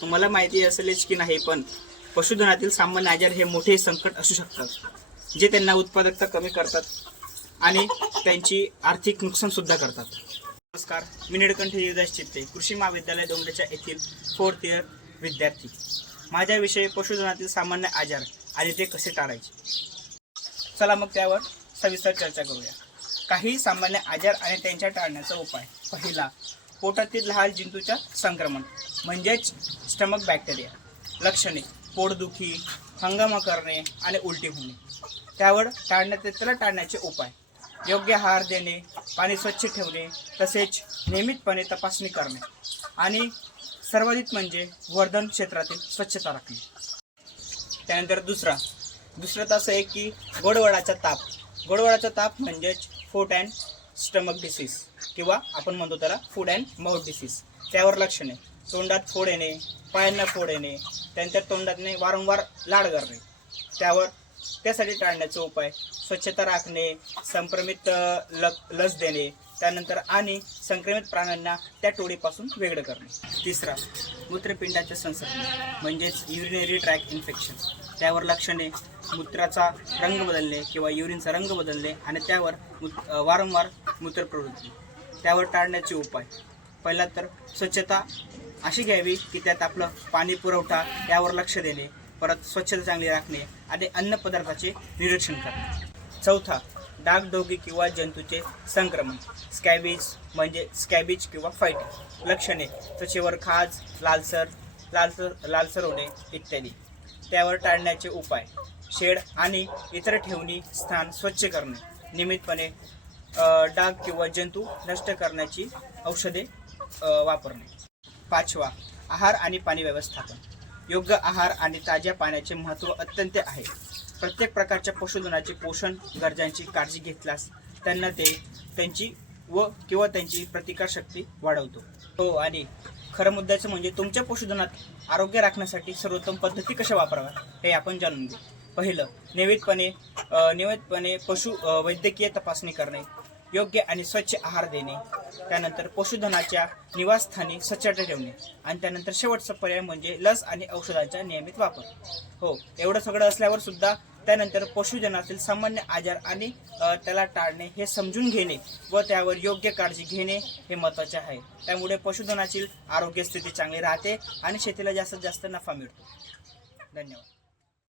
तुम्हाला माहिती असेलच की नाही पण पशुधनातील सामान्य आजार हे मोठे संकट असू शकतात जे त्यांना उत्पादकता कमी करतात आणि त्यांची आर्थिक नुकसानसुद्धा करतात. नमस्कार मी निळकंठ युवदास चित्ते कृषी महाविद्यालय दोंगलेच्या येथील फोर्थ इयर विद्यार्थी. माझ्या विषयी पशुधनातील सामान्य आजार आणि ते कसे टाळायचे? चला मग त्यावर सविस्तर चर्चा करूया. काही सामान्य आजार आणि त्यांच्या टाळण्याचा उपाय. पहिला पोटातील लहान जंतूच्या संक्रमण म्हणजेच स्टमक बॅक्टेरिया लक्षणे पोटदुखी हंगामा करणे आणि उलटी होणे. त्यावर टाळण्याचे त्याला टाळण्याचे उपाय. योग्य आहार देणे पाणी स्वच्छ ठेवणे तसेच नियमितपणे तपासणी करणे आणि सर्वाधिक म्हणजे वर्धन क्षेत्रातील स्वच्छता राखणे. त्यानंतर दुसरा दुसरं तर असं आहे की गोडवडाचा ताप. गोडवडाचा ताप म्हणजेच फोट अँड स्टमक डिसीज किंवा आपण म्हणतो त्याला फूड अँड माउथ डिसीज त्यावर लक्षणे तोंडात फोड येणे पायांना फोड येणे त्यांच्या तोंडातने वारंवार लाड करणे. त्यावर त्यासाठी टाळण्याचा उपाय स्वच्छता राखणे संक्रमित ल लस देणे त्यानंतर आणि संक्रमित प्राण्यांना त्या टोळीपासून वेगळं करणे. तिसरा मूत्रपिंडाच्या संसर्ग म्हणजेच युरिनरी ट्रॅक इन्फेक्शन त्यावर लक्षणे मूत्राचा रंग बदलणे किंवा युरिनचा रंग बदलणे आणि त्यावर वारंवार मूत्रप्रवृत्ती. त्यावर टाळण्याचे उपाय. पहिला तर स्वच्छता अशी घ्यावी की त्यात आपलं पाणी पुरवठा यावर लक्ष देणे परत स्वच्छता चांगली राखणे आणि अन्न पदार्थाचे निरीक्षण करणे. चौथा डागडोगी किंवा जंतूचे संक्रमण. स्कॅबीज म्हणजे स्कॅबीज किंवा फाईट लक्षणे त्वचेवर खाज लालसर लालसर लालसर होणे इत्यादी. त्यावर टाळण्याचे उपाय. शेड आणि इतर ठेवणी स्थान स्वच्छ करणे. नियमितपणे डाग किंवा जंतू नष्ट करण्याची औषधे वापरणे. पाचवा आहार आणि पाणी व्यवस्थापन. योग्य आहार आणि ताज्या पाण्याचे महत्त्व अत्यंत आहे. प्रत्येक प्रकारच्या पशुधनाची पोषण गरजांची काळजी घेतल्यास त्यांना ते त्यांची व किंवा त्यांची प्रतिकारशक्ती वाढवतो. हो आणि खरं मुद्द्याचं म्हणजे तुमच्या पशुधनात आरोग्य राखण्यासाठी सर्वोत्तम पद्धती कशा वापराव्या हे आपण जाणून घेऊ. पहिलं नियमितपणे नियमितपणे पशु वैद्यकीय तपासणी करणे योग्य आणि स्वच्छ आहार देणे त्यानंतर पशुधनाच्या निवासस्थानी स्वच्छता ठेवणे आणि त्यानंतर शेवटचा पर्याय म्हणजे लस आणि औषधांचा नियमित वापर. हो एवढं सगळं असल्यावर सुद्धा त्यानंतर पशुधनातील सामान्य आजार आणि त्याला टाळणे हे समजून घेणे व त्यावर योग्य काळजी घेणे हे महत्त्वाचे आहे. त्यामुळे पशुधनाची आरोग्य स्थिती चांगली राहते आणि शेतीला जास्तीत जास्त नफा मिळतो. धन्यवाद.